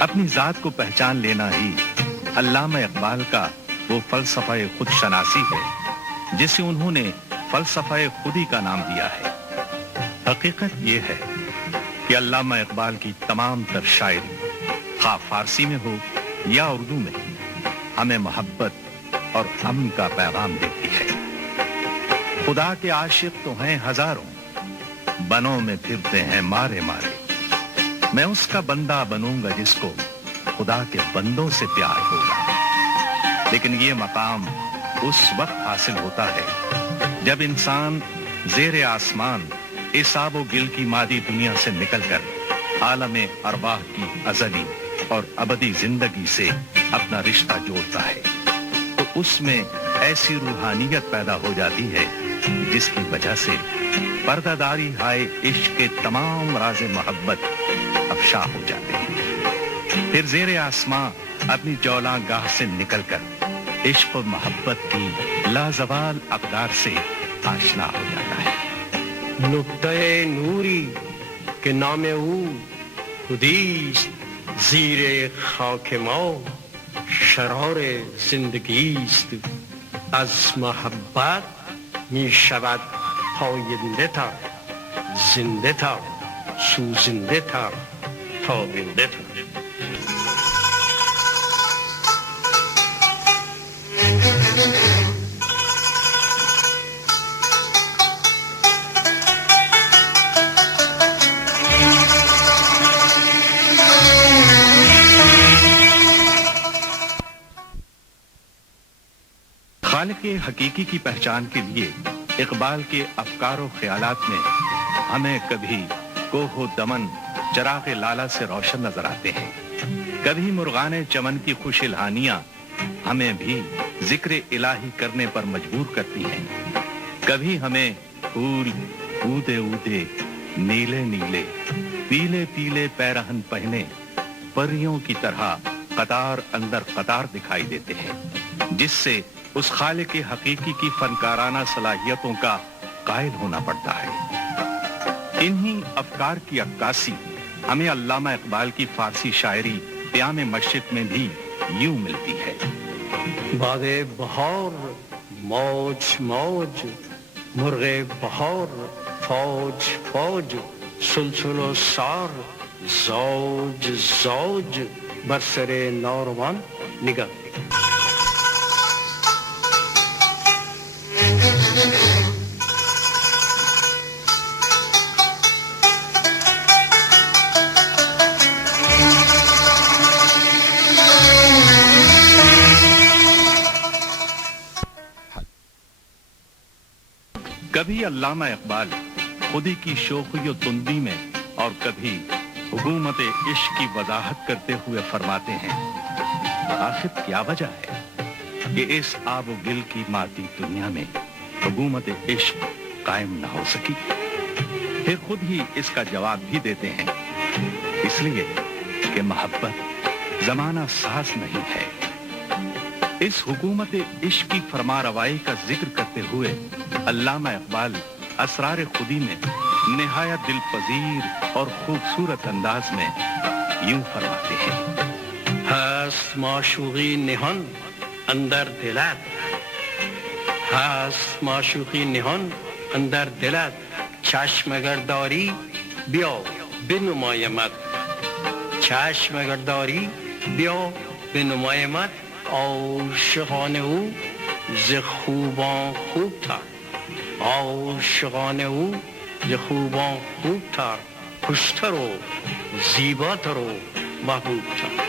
اپنی ذات کو پہچان لینا ہی علامہ اقبال کا وہ فلسفہ خود شناسی ہے جسے انہوں نے فلسفہ خودی کا نام دیا ہے۔ حقیقت یہ ہے کہ علامہ اقبال کی تمام تر شاعری خواہ فارسی میں ہو یا اردو میں ہمیں محبت اور امن کا پیغام دیتی ہے۔ خدا کے عاشق تو ہیں ہزاروں، بنوں میں پھرتے ہیں مارے مارے، میں اس کا بندہ بنوں گا جس کو خدا کے بندوں سے پیار ہوگا۔ لیکن یہ مقام اس وقت حاصل ہوتا ہے جب انسان زیر آسمان اس آب و گل کی مادی دنیا سے نکل کر عالم ارواح کی ازلی اور ابدی زندگی سے اپنا رشتہ جوڑتا ہے، تو اس میں ایسی روحانیت پیدا ہو جاتی ہے جس کی وجہ سے پردہ داری ہائے عشق کے تمام راز محبت افشا ہو جاتے ہیں۔ پھر زیر آسمان اپنی جولاں گاہ سے نکل کر عشق و محبت کی لازوال اقدار سے آشنا ہو جاتا ہے۔ نقطۂ نوری کے نام او خودیست، زیر خاک ما شرار زندگیست، از محبت می شود پاینده تر، زنده تر، سوزنده تر، تابنده تر۔ خالق حقیقی کی پہچان کے لیے اقبال کے افکار و خیالات میں ہمیں کبھی کوہ و دمن چراغ لالا سے روشن نظر آتے ہیں، کبھی مرغان چمن کی خوش الہانیاں ہمیں بھی ذکر الہی کرنے پر مجبور کرتی ہیں، کبھی ہمیں پھول اودے اودے نیلے نیلے پیلے پیلے پیرہن پہنے پریوں کی طرح قطار اندر قطار دکھائی دیتے ہیں، جس سے اس خالق حقیقی کی فنکارانہ صلاحیتوں کا قائل ہونا پڑتا ہے۔ انہی افکار کی عکاسی ہمیں علامہ اقبال کی فارسی شاعری پیام مشرق میں بھی یوں ملتی ہے۔ باد بہار موج موج، مرغ بہار فوج فوج، سلسل و سار زوج زوج، برسر ناروان نگاہ۔ کبھی علامہ اقبال خودی کی شوخی و تندی میں اور کبھی حکومت عشق کی وضاحت کرتے ہوئے فرماتے ہیں، آخر کیا وجہ ہے کہ اس آب و گل کی مادی دنیا میں حکومت عشق قائم نہ ہو سکی؟ پھر خود ہی اس کا جواب بھی دیتے ہیں، اس لیے کہ محبت زمانہ ساز نہیں ہے۔ اس حکومت عشق کی فرما روائی کا ذکر کرتے ہوئے علامہ اقبال اسرار خودی میں نہایت دل پذیر اور خوبصورت انداز میں یوں فرماتے ہیں۔ هست معشوقی نهان اندر دلت، هست معشوقی نهان اندر دلت، چشم اگر داری بیا بنمایمت، چشم اگر داری بیا بنمایمت، عاشقان او ز خوبان خوبتر، عاشقان او ز خوبان خوبتر، خوشتر و زیباتر و محبوبتر۔